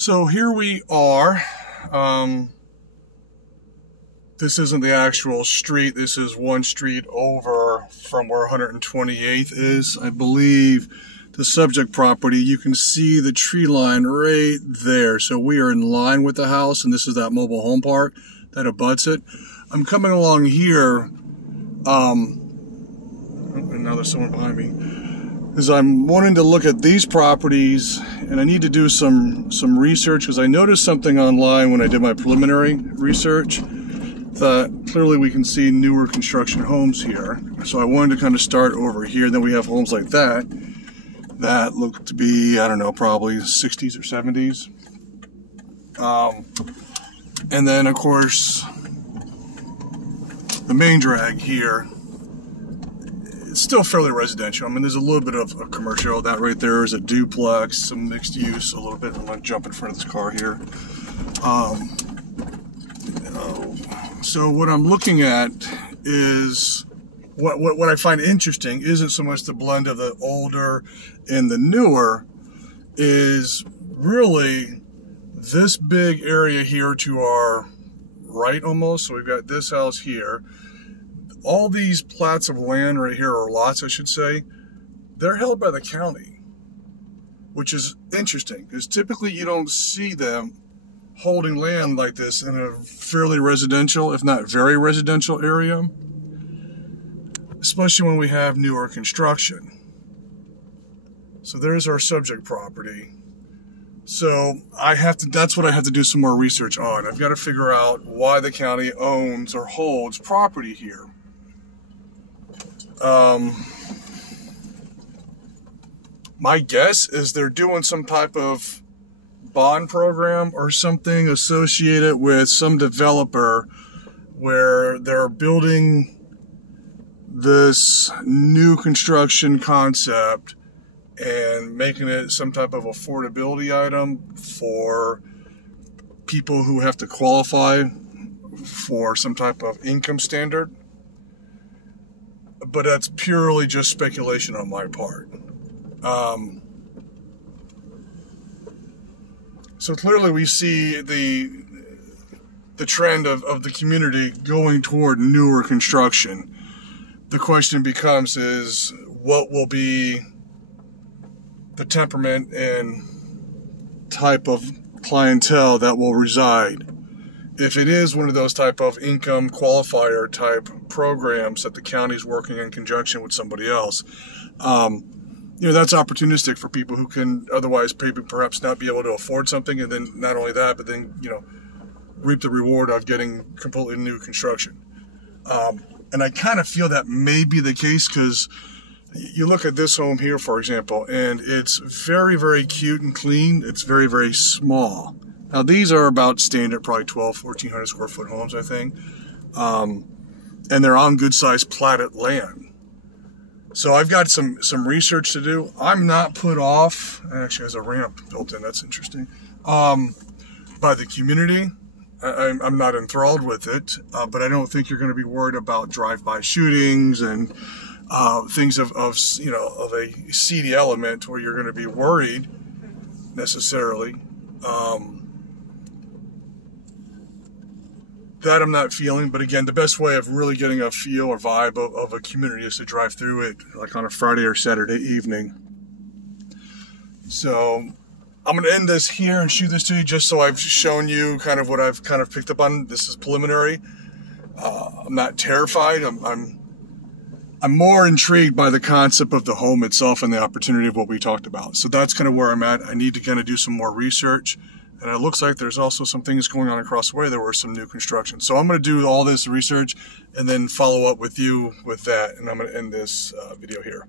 So here we are. This isn't the actual street. This is one street over from where 128th is. I believe the subject property, you can see the tree line right there. So we are in line with the house, and this is that mobile home park that abuts it. I'm coming along here, and now there's someone behind me, because I'm wanting to look at these properties, and I need to do some research, because I noticed something online when I did my preliminary research that clearly we can see newer construction homes here. So I wanted to kind of start over here. Then we have homes like that look to be, I don't know, probably 60s or 70s. And then of course the main drag here, it's still fairly residential. I mean, there's a little bit of a commercial. That right there is a duplex, some mixed use, a little bit. I'm gonna jump in front of this car here. So what I'm looking at is, what I find interesting isn't so much the blend of the older and the newer, is really this big area here to our right almost. So we've got this house here. All these plats of land right here, or lots I should say, they're held by the county, which is interesting because typically you don't see them holding land like this in a fairly residential, if not very residential area, especially when we have newer construction. So there's our subject property. So that's what I have to do some more research on. I've got to figure out why the county owns or holds property here. My guess is they're doing some type of bond program or something associated with some developer where they're building this new construction concept and making it some type of affordability item for people who have to qualify for some type of income standard. But that's purely just speculation on my part. So clearly we see the trend of the community going toward newer construction. The question becomes is, what will be the temperament and type of clientele that will reside? If it is one of those type of income qualifier type programs that the county's working in conjunction with somebody else, that's opportunistic for people who can otherwise perhaps not be able to afford something, and then not only that, but then, reap the reward of getting completely new construction. And I kind of feel that may be the case, because you look at this home here, for example, and it's very, very cute and clean. It's very, very small. Now, these are about standard, probably 1,400 square foot homes, I think. And they're on good sized platted land. So I've got some research to do. I'm not put off, actually has a ramp built in, that's interesting, by the community. I'm not enthralled with it, but I don't think you're going to be worried about drive-by shootings and things of a seedy element where you're going to be worried necessarily. That I'm not feeling, but again, the best way of really getting a feel or vibe of a community is to drive through it like on a Friday or Saturday evening. So I'm going to end this here and shoot this to you just so I've shown you kind of what I've kind of picked up on. This is preliminary. I'm not terrified. I'm more intrigued by the concept of the home itself and the opportunity of what we talked about. So that's kind of where I'm at. I need to kind of do some more research. And it looks like there's also some things going on across the way. There were some new construction. So I'm going to do all this research and then follow up with you with that. And I'm going to end this video here.